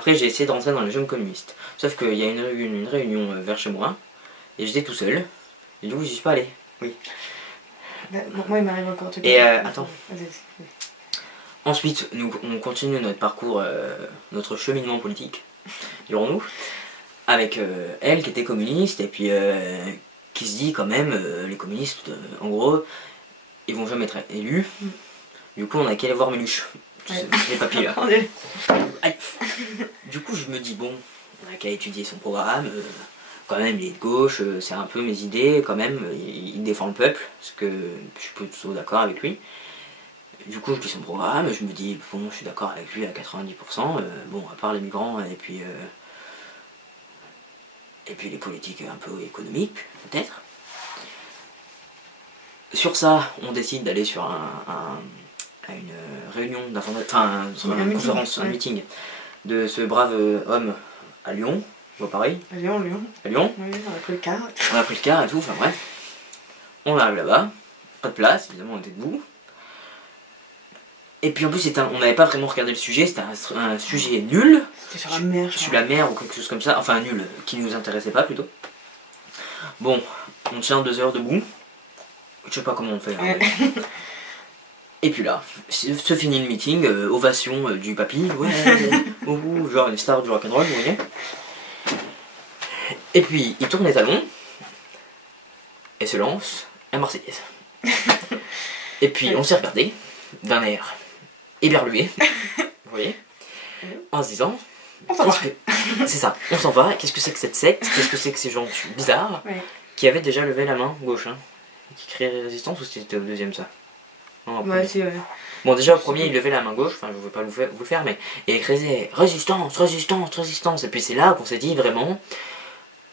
Après j'ai essayé de rentrer dans les jeunes communistes. Sauf qu'il y a une réunion vers chez moi, et j'étais tout seul, et du coup j'y suis pas allé. Oui. Bah, moi il m'arrive encore un truc. Et attends. Vas-y. Ensuite, on continue notre parcours, notre cheminement politique, dirons-nous, avec elle qui était communiste, et puis qui se dit quand même, les communistes, en gros, ils vont jamais être élus. Du coup, on a qu'à aller voir Méluche. Ouais. Les papiers là. Aïe. Du coup, je me dis, bon, on a qu'à étudier son programme. Quand même, il est de gauche, c'est un peu mes idées, quand même. Il défend le peuple, parce que je suis plutôt d'accord avec lui. Du coup, je lis son programme, je me dis, bon, je suis d'accord avec lui à 90%. Bon, à part les migrants et puis les politiques un peu économiques, peut-être. Sur ça, on décide d'aller sur à une réunion d'information, une conférence, un meeting de ce brave homme à Lyon, pareil. À Lyon. À Lyon. Oui, on a pris le car. On a pris le car et tout, enfin bref. On arrive là-bas, pas de place, évidemment, on était debout. Et puis en plus, on n'avait pas vraiment regardé le sujet, c'était un sujet nul. C'était sur la mer, sur la mer ou quelque chose comme ça, enfin nul, qui ne nous intéressait pas plutôt. Bon, on tient 2 heures debout. Je sais pas comment on fait. Hein, mais... Et puis là, se finit le meeting, ovation du papy, ouais, genre une star du rock'n'roll, vous voyez. Et puis il tourne les talons et se lance la Marseillaise. Et puis on s'est regardé d'un air éberlué, vous voyez, en se disant, on s'en va. C'est ça, on s'en va, qu'est-ce que c'est que cette secte, qu'est-ce que c'est que ces gens bizarres qui avaient déjà levé la main gauche, hein, qui criaient résistance, ou c'était au deuxième ça? Non, ouais, si, ouais. Bon, déjà au premier il levait la main gauche, enfin je ne vais pas vous le faire, mais il criait résistance, résistance, résistance, et puis c'est là qu'on s'est dit vraiment,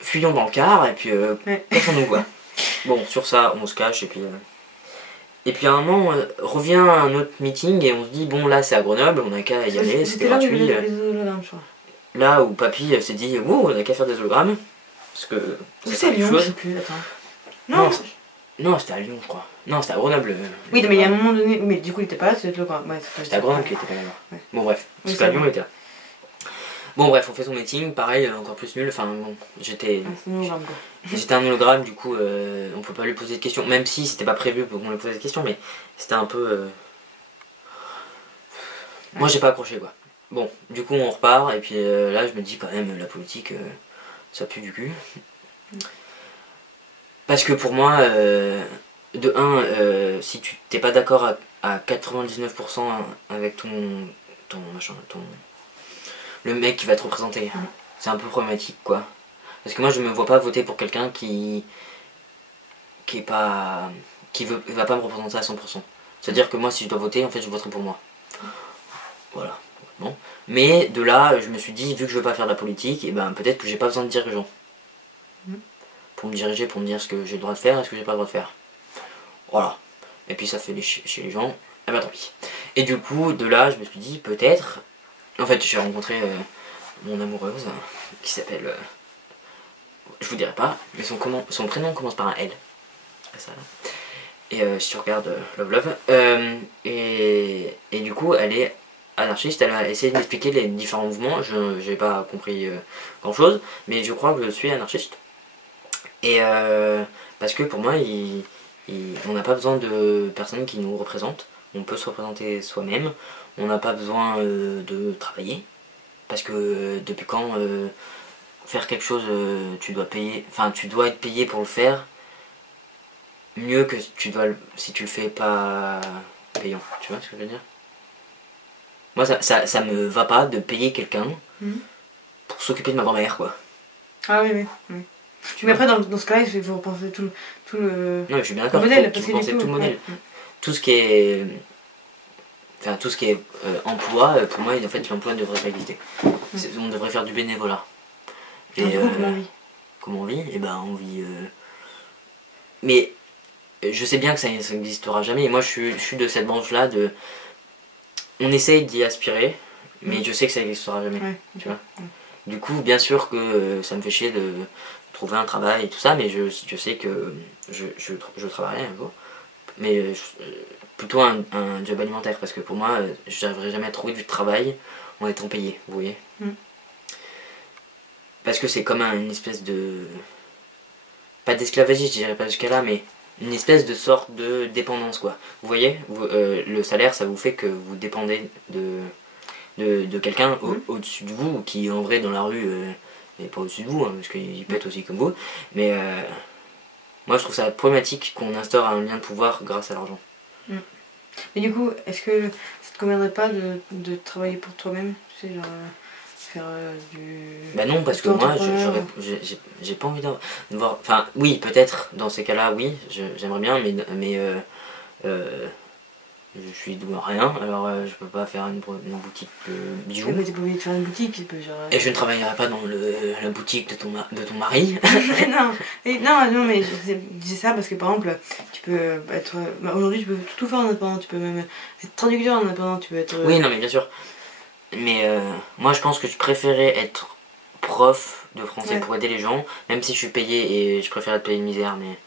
fuyons dans le car, et puis cachons-nous quoi. Bon, sur ça on se cache, et puis à un moment, revient un autre meeting et on se dit, bon là c'est à Grenoble, on a qu'à y aller, c'était gratuit. Là où papy s'est dit, oh, on a qu'à faire des hologrammes. Parce que c'est à Lyon, je sais plus, attends. Non, c'était à Lyon, je crois. Non, c'était à Grenoble. Oui, mais il y a un moment donné, mais du coup il était pas là, c'était l'hologramme. Ouais, c'était à Grenoble qu'il était pas là. Ouais. Bon, bref, parce qu'à Lyon il était là. Bon, bref, on fait son meeting, pareil, encore plus nul. Enfin, bon, j'étais un hologramme, du coup, on peut pas lui poser de questions. Même si c'était pas prévu pour qu'on lui pose des questions, mais c'était un peu. Moi, j'ai pas accroché, quoi. Bon, du coup, on repart, et puis là, je me dis quand même, la politique, ça pue du cul. Parce que pour moi, de 1, si tu t'es pas d'accord à 99% avec le mec qui va te représenter, c'est un peu problématique, quoi. Parce que moi, je me vois pas voter pour quelqu'un qui va pas me représenter à 100%. C'est-à-dire que moi, si je dois voter, en fait, je voterai pour moi. Voilà. Bon. Mais de là, je me suis dit, vu que je veux pas faire de la politique, et ben peut-être que j'ai pas besoin de dirigeants. Pour me diriger, pour me dire ce que j'ai le droit de faire et ce que j'ai pas le droit de faire. Voilà. Et puis ça fait chez les gens, eh ben tant pis. Et du coup, de là, je me suis dit, peut-être... En fait, j'ai rencontré mon amoureuse, qui s'appelle... je vous dirai pas, mais son prénom commence par un L. C'est ça, là. Et si tu regardes Love, et du coup, elle est anarchiste, elle a essayé de m'expliquer les différents mouvements, j'ai pas compris grand chose, mais je crois que je suis anarchiste. Et parce que pour moi, on n'a pas besoin de personnes qui nous représentent, on peut se représenter soi-même, on n'a pas besoin de travailler, parce que depuis quand faire quelque chose, tu dois payer, enfin tu dois être payé pour le faire, mieux que si tu le fais pas payant, tu vois ce que je veux dire? Moi ça me va pas de payer quelqu'un pour s'occuper de ma grand-mère, quoi. Ah oui. Mais après dans ce cas-là, il faut repenser tout le... Non, je suis bien d'accord, il faut penser tout le modèle. Tout ce qui est... Enfin, tout ce qui est emploi, pour moi, en fait, l'emploi ne devrait pas exister. On devrait faire du bénévolat. Et comment on vit? Comment on vit? Eh ben, on vit... Mais je sais bien que ça n'existera jamais. Et moi, je suis de cette branche-là de... On essaye d'y aspirer, mais je sais que ça n'existera jamais. Tu vois. Du coup, bien sûr que ça me fait chier de trouver un travail et tout ça, mais je sais que je travaillerai un jour. Mais plutôt un job alimentaire, parce que pour moi, je n'arriverai jamais à trouver du travail en étant payé, vous voyez. parce que c'est comme une espèce de... Pas d'esclavagisme, je dirais pas jusqu'à là, mais une espèce de sorte de dépendance, quoi. Vous voyez, le salaire, ça vous fait que vous dépendez de quelqu'un au-dessus de vous, qui en vrai dans la rue n'est pas au-dessus de vous, hein, parce qu'il peut être aussi comme vous. Mais moi je trouve ça problématique qu'on instaure un lien de pouvoir grâce à l'argent. Mais du coup, est-ce que ça te conviendrait pas de travailler pour toi-même? Tu sais, genre faire du... Bah non, parce que moi j'ai pas envie de voir... Enfin oui, peut-être dans ces cas-là, oui, j'aimerais bien, mais je suis doué en rien, alors je peux pas faire une boutique de bijoux. Mais t'es pas obligé de faire une boutique, tu peux genre... Et je ne travaillerai pas dans la boutique de ton mari. non, mais je dis ça parce que par exemple, tu peux être... Bah, aujourd'hui, tu peux tout faire en indépendant, tu peux même être traducteur en indépendant, tu peux être... Oui, non, mais bien sûr. Mais moi, je pense que je préférais être prof de français pour aider les gens, même si je suis payé et je préfère être payé de misère, mais...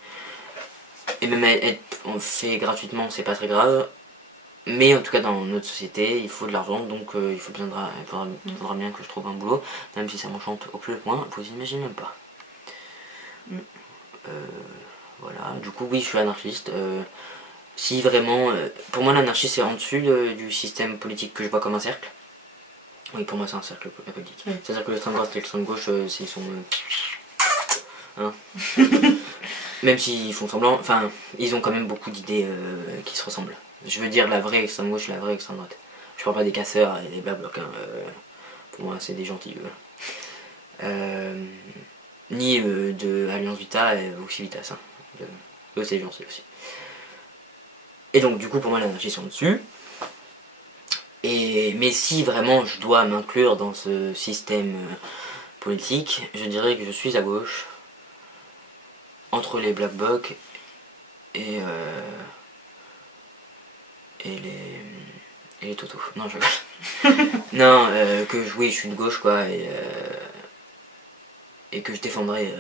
Et même être fait gratuitement, c'est pas très grave. Mais en tout cas dans notre société il faut de l'argent, donc il faudra bien que je trouve un boulot, même si ça m'enchante au plus point, vous imaginez même pas. Voilà, du coup oui je suis anarchiste. Si vraiment, pour moi l'anarchie c'est en dessus du système politique que je vois comme un cercle. Oui pour moi c'est un cercle politique. C'est-à-dire que l'extrême droite et l'extrême gauche ils sont... hein. Même s'ils font semblant, enfin ils ont quand même beaucoup d'idées qui se ressemblent. Je veux dire la vraie extrême gauche et la vraie extrême droite. Je parle pas des casseurs et des blablocs, hein, pour moi c'est des gentils ni de Alliance Vita et Voxivitas, hein. Eux c'est gentils aussi. Et donc du coup pour moi l'anarchie sont dessus. Mais si vraiment je dois m'inclure dans ce système politique, je dirais que je suis à gauche, entre les Black Blocs et les totos. Non, je rigole. Non, oui, je suis de gauche, quoi, et que je défendrai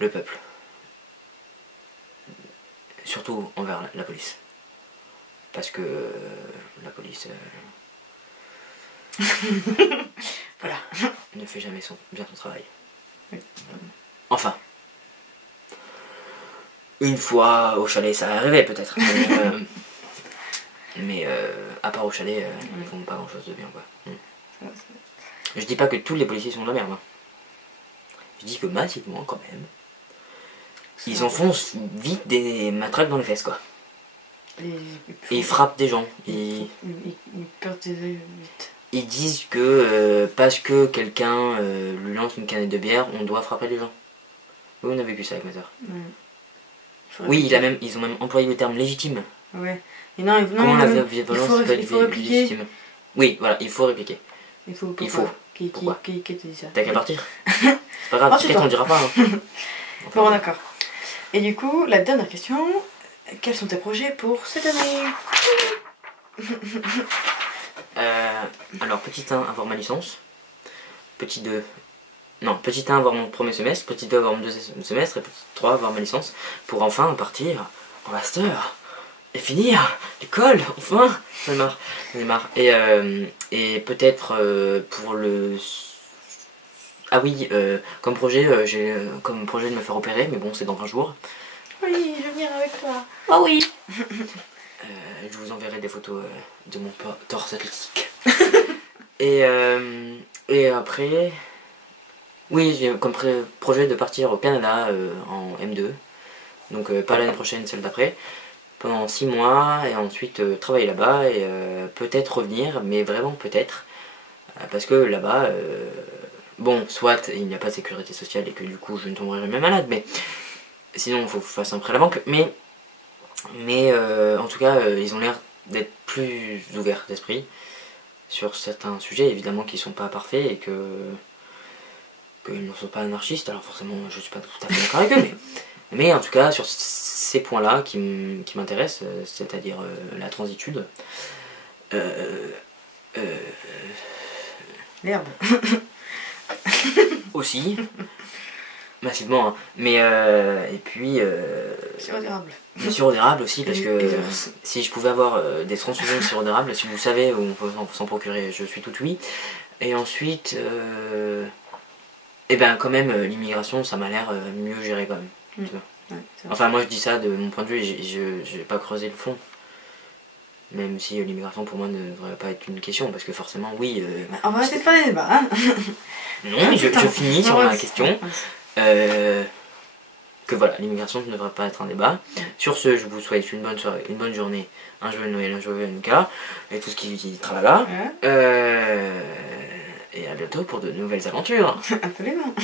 le peuple. Surtout envers la police. Parce que la police... voilà. Ne fait jamais bien son travail. Enfin. Une fois au chalet, ça arrivait peut-être. Mais à part au chalet, ils font pas grand chose de bien, quoi. Je dis pas que tous les policiers sont de la merde. Hein. Je dis que massivement, quand même, ils enfoncent vite des matraques dans les fesses, quoi. Et ils frappent des gens. Ils perdent des yeux vite. Ils disent que parce que quelqu'un lui lance une canette de bière, on doit frapper les gens. Oui, on a vécu ça avec ma soeur. Oui, ils ont même employé le terme légitime. Ouais. Et non, comment la violence peut être légitime? Oui, voilà, il faut répliquer. Il faut. Qui te dit ça? T'as qu'à partir. C'est pas grave, peut-être qu'on dira pas. Hein. Bon, d'accord. Et du coup, la dernière question, quels sont tes projets pour cette année? Alors, petit 1, avoir ma licence. Petit 2... Non, petit 1, avoir mon premier semestre. Petit 2, avoir mon deuxième semestre. Et petit 3, avoir ma licence. Pour enfin partir en master. Et finir l'école, enfin. J'en ai marre. Et peut-être pour le... Ah oui, comme projet, j'ai comme projet de me faire opérer. Mais bon, c'est dans 20 jours. Oui, je vais venir avec toi. Oh oui. Je vous enverrai des photos de mon torse athlétique. et après... Oui, j'ai comme projet de partir au Canada en M2. Donc pas l'année prochaine, celle d'après. Pendant 6 mois et ensuite travailler là-bas et peut-être revenir, mais vraiment peut-être. Parce que là-bas, bon, soit il n'y a pas de sécurité sociale et que du coup je ne tomberai jamais malade, mais sinon il faut que je fasse un prêt à la banque. Mais en tout cas, ils ont l'air d'être plus ouverts d'esprit sur certains sujets, évidemment qui sont pas parfaits et qu'ils ne sont pas anarchistes, alors forcément je suis pas tout à fait d'accord avec eux, mais en tout cas sur ces points-là qui m'intéressent, c'est-à-dire la transitude. L'herbe. Aussi. Massivement, hein. Mais et puis sirop d'érable. Le sirop d'érable aussi, parce que si je pouvais avoir des transfusions de sirop d'érable, si vous savez où on peut s'en procurer, je suis tout oui. Et ensuite Et ben quand même, l'immigration, ça m'a l'air mieux géré quand même. Tu vois. Ouais, c'est vrai. Enfin, moi je dis ça de mon point de vue, je vais pas creuser le fond. Même si l'immigration pour moi ne devrait pas être une question, parce que forcément, oui. On va arrêter de faire des débats, hein. Non, mais je finis sur ma question. Que voilà, l'immigration ne devrait pas être un débat. Sur ce, je vous souhaite une bonne soirée, une bonne journée, un joyeux Noël, un joyeux Hanouka, et tout ce qui tralala. Ouais. Et à bientôt pour de nouvelles aventures. Absolument.